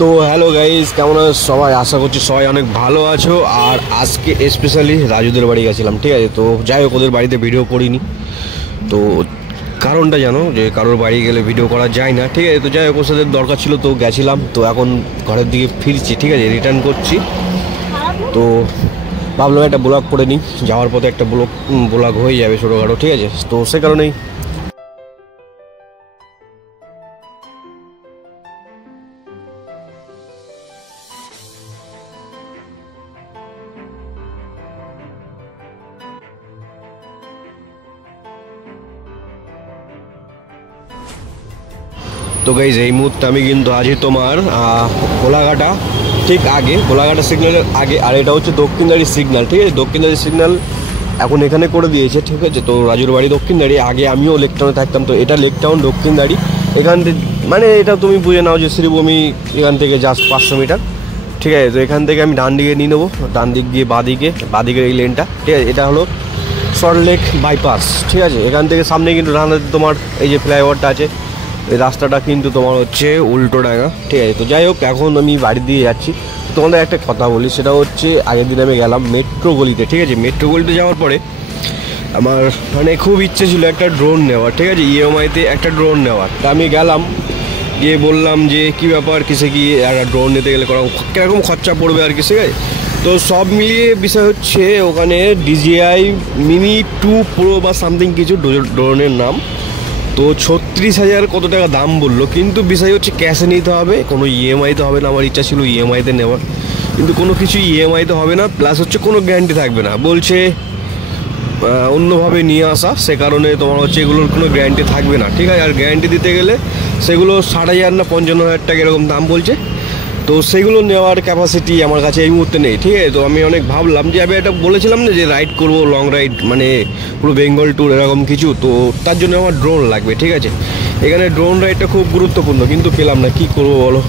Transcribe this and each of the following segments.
তো hello guys, কেমন আছো সবাই? আশা করছি সবাই অনেক ভালো আছো। আর আজকে স্পেশালি রাজুদের বাড়ি গেছিলাম, ঠিক আছে। তো যাই হোক, ওদের বাড়িতে ভিডিও করিনি। তো কারণটা জানো, যে কারোর বাড়ি গেলে ভিডিও করা যায় না, ঠিক আছে। তো যাই হোক, ওর সাথে দরকার ছিল, তো গেছিলাম। তো এখন ঘরের দিকে ফিরছি, ঠিক আছে, রিটার্ন করছি। তো ভাবলাম একটা ব্লগ করে নিই, যাওয়ার পথে একটা ব্লগ হয়ে যাবে ছোটোখাটো, ঠিক আছে। তো সে কারণেই তো গাইজ এই মুহূর্তে আমি কিন্তু আছি তোমার কোলাঘাটা ঠিক আগে, কোলাঘাটা সিগন্যালের আগে। আর এটা হচ্ছে দক্ষিণদাড়ি সিগন্যাল, ঠিক আছে। দক্ষিণদাড়ি সিগন্যাল এখন এখানে করে দিয়েছে, ঠিক আছে। তো রাজুর বাড়ি দক্ষিণদাড়ি, আগে আমিও লেক টাউনে থাকতাম। তো এটা লেক টাউন দক্ষিণদাড়ি। এখান থেকে মানে এটা তুমি বুঝে নাও যে শ্রীভূমি এখান থেকে জাস্ট 500 মিটার, ঠিক আছে। তো এখান থেকে আমি ডান দিকে নিয়ে নেবো, ডান দিক দিয়ে বাঁদিকের এই লেনটা, ঠিক আছে। এটা হলো সল্টলেক বাইপাস, ঠিক আছে। এখান থেকে সামনে কিন্তু ডান তোমার এই যে ফ্লাইওভারটা আছে, এই রাস্তাটা কিন্তু তোমার হচ্ছে উল্টো ডাঙা, ঠিক আছে। তো যাই হোক, এখন আমি বাড়ি দিয়ে যাচ্ছি। তোমাদের একটা কথা বলি, সেটা হচ্ছে আগের দিন আমি গেলাম মেট্রো গলিতে, ঠিক আছে। মেট্রো গলিতে যাওয়ার পরে আমার মানে খুব ইচ্ছে ছিল একটা ড্রোন নেওয়ার, ঠিক আছে, ইএমআইতে একটা ড্রোন নেওয়ার। তা আমি গেলাম, গিয়ে বললাম যে কী ব্যাপার, কিসে কি একটা ড্রোন নিতে গেলে কীরকম খরচা পড়বে আর কি, ঠিক আছে। তো সব মিলিয়ে বিষয় হচ্ছে ওখানে DJI মিনি 2 প্রো বা সামথিং কিছু ড্রোনের নাম। তো 36,000 কত টাকা দাম বললো, কিন্তু বিষয় হচ্ছে ক্যাশে নিতে হবে, কোনো ইএমআইতে হবে না। আমার ইচ্ছা ছিল ইএমআইতে নেওয়ার, কিন্তু কোনো কিছু ইএমআইতে হবে না, প্লাস হচ্ছে কোনো গ্যারান্টি থাকবে না বলছে, অন্যভাবে নিয়ে আসা। সে কারণে তোমার হচ্ছে এগুলোর কোনো গ্যারান্টি থাকবে না, ঠিক আছে। আর গ্যারান্টি দিতে গেলে সেগুলো 60,000 না 55,000 টাকা এরকম দাম বলছে। তো সেগুলো নেওয়ার ক্যাপাসিটি আমার কাছে এই মুহূর্তে নেই, ঠিক আছে। তো আমি অনেক ভাবলাম যে আমি এটা বলেছিলাম না যে রাইড করব, লং রাইড, মানে পুরো বেঙ্গল ট্যুর এরকম কিছু। তো তার জন্য আমার ড্রোন লাগবে, ঠিক আছে। এখানে ড্রোন রাইডটা খুব গুরুত্বপূর্ণ, কিন্তু পেলাম না, কি করবো বলো।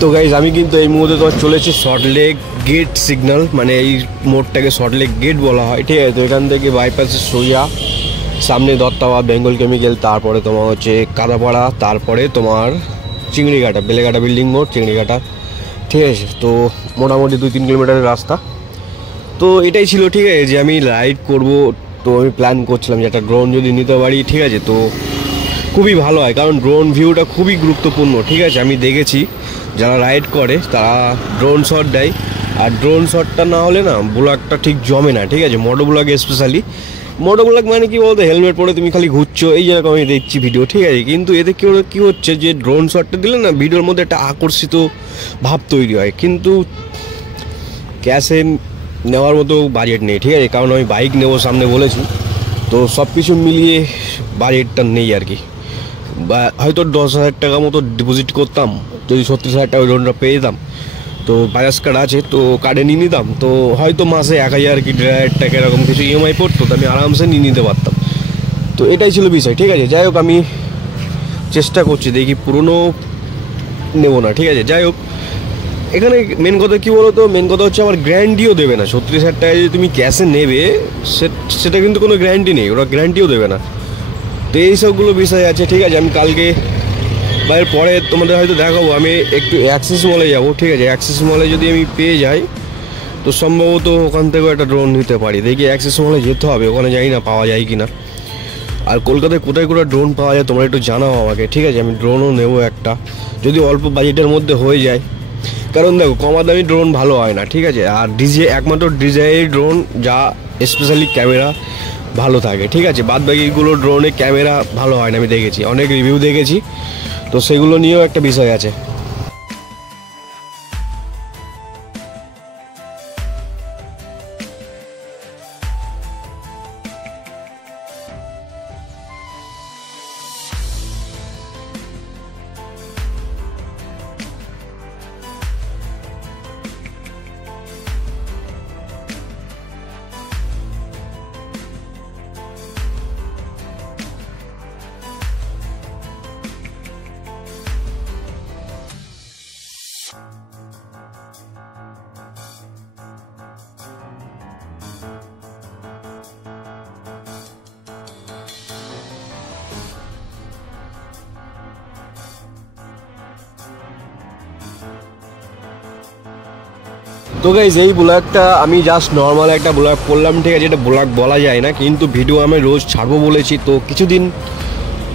তো গাইজ আমি কিন্তু এই মুহূর্তে তোমার চলেছি সল্টলেক গেট সিগন্যাল, মানে এই মোড়টাকে সল্টলেক গেট বলা হয়, ঠিক আছে। তো এখান থেকে বাইপাসে সোজা সামনে দত্তাবাদ বেঙ্গল কেমিক্যাল, তারপরে তোমার হচ্ছে কাদাপাড়া, তারপরে তোমার চিংড়িঘাটা, বেলেঘাটা বিল্ডিং মোড়, চিংড়িঘাটা, ঠিক আছে। তো মোটামুটি 2-3 কিলোমিটারের রাস্তা। তো এটাই ছিল, ঠিক আছে, যে আমি রাইড করব। তো আমি প্ল্যান করছিলাম যে একটা ড্রোন যদি নিতে পারি, ঠিক আছে, তো খুবই ভালো হয়, কারণ ড্রোন ভিউটা খুবই গুরুত্বপূর্ণ, ঠিক আছে। আমি দেখেছি যারা রাইড করে তারা ড্রোন শট দেয়, আর ড্রোন শটটা না হলে না ব্লগটা ঠিক জমে না, ঠিক আছে। মোটো ব্লগ স্পেশালি, মোটো ব্লগ মানে কি বলতো, হেলমেট পরে তুমি খালি ঘুরছো, এই যেরকম আমি দেখছি ভিডিও, ঠিক আছে। কিন্তু এতে কী হচ্ছে যে ড্রোন শটটা দিলে না ভিডিওর মধ্যে একটা আকর্ষিত ভাব তৈরি হয়, কিন্তু ক্যাশে নেওয়ার মতো বাজেট নেই, ঠিক আছে। কারণ আমি বাইক নেবো সামনে বলেছি, তো সব কিছু মিলিয়ে বাজেটটা নেই আর কি। বা হয়তো 10,000 টাকা মতো ডিপোজিট করতাম, যদি 36,000 টাকা লোনটা পেয়ে যেতাম। তো বাজাজ কার্ড আছে, তো কার্ডে নিয়ে নিতাম, তো হয়তো মাসে 1,000 কি 1,500 টাকা এরকম কিছু ইএমআই পড়তো, তো আমি আরামসে নিয়ে নিতে পারতাম। তো এটাই ছিল বিষয়, ঠিক আছে। যাই হোক, আমি চেষ্টা করছি, দেখি পুরনো নেবো না, ঠিক আছে। যাই হোক, এখানে মেন কথা কী বলো তো, মেন কথা হচ্ছে আমার গ্যারান্টিও দেবে না। 36,000 টাকা যদি তুমি ক্যাশে নেবে, সেটা কিন্তু কোনো গ্যারান্টি নেই, ওরা গ্যারান্টিও দেবে না। তো এই সবগুলো বিষয় আছে, ঠিক আছে। আমি কালকে বা এর পরে তোমাদের হয়তো দেখাবো, আমি একটু অ্যাক্সিস মলে যাবো, ঠিক আছে। অ্যাক্সিস মলে যদি আমি পেয়ে যাই, তো সম্ভবত ওখান থেকেও একটা ড্রোন নিতে পারি। দেখি অ্যাক্সিস মলে যেতে হবে, ওখানে জানি না পাওয়া যায় কি না। আর কলকাতায় কোথায় কোথায় ড্রোন পাওয়া যায় তোমরা একটু জানাও আমাকে, ঠিক আছে। আমি ড্রোনও নেবো একটা, যদি অল্প বাজেটের মধ্যে হয়ে যায়। কারণ দেখো, কমা দামি ড্রোন ভালো হয় না, ঠিক আছে। আর একমাত্র DJI ড্রোন যা স্পেশালি ক্যামেরা ভালো থাকে, ঠিক আছে। বাদ বাকিগুলো ড্রোনে ক্যামেরা ভালো হয় না, আমি দেখেছি, অনেক রিভিউ দেখেছি। তো সেগুলো নিয়েও একটা বিষয় আছে। তো গাইজ এই ব্লগটা আমি জাস্ট নর্মাল একটা ব্লগ করলাম, ঠিক আছে, এটা ব্লগ বলা যায় না, কিন্তু ভিডিও আমি রোজ ছাড়বো বলেছি। তো কিছুদিন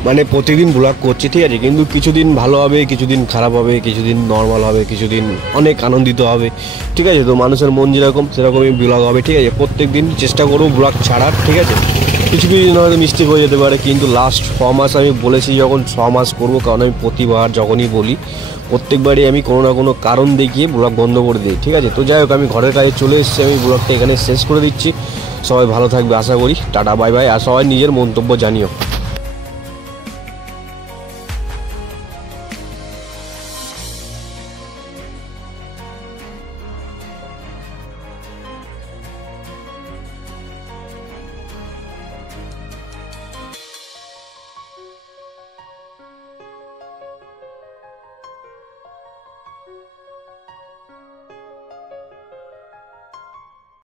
মানে প্রতিদিন ব্লগ করছি, ঠিক আছে, কিন্তু কিছুদিন ভালো হবে, কিছুদিন খারাপ হবে, কিছুদিন নর্মাল হবে, কিছুদিন অনেক আনন্দিত হবে, ঠিক আছে। তো মানুষের মন যেরকম সেরকমই ব্লগ হবে, ঠিক আছে। প্রত্যেক দিন চেষ্টা করবো ব্লগ ছাড়ার, ঠিক আছে। কিছু কিছু দিন হয়তো মিস্টেক হয়ে যেতে পারে, কিন্তু লাস্ট 6 মাস আমি বলেছি যখন 6 মাস করবো, কারণ আমি প্রতিবার যখনই বলি প্রত্যেকবারই আমি কোনো না কোনো কারণ দেখিয়ে ব্লগ বন্ধ করে দিই, ঠিক আছে। তো যাই হোক, আমি ঘরের কাজে চলে এসেছি, আমি ব্লগটা এখানে শেষ করে দিচ্ছি। সবাই ভালো থাকবে আশা করি। টাটা বাই বাই, আর সবাই নিজের মন্তব্য জানিও।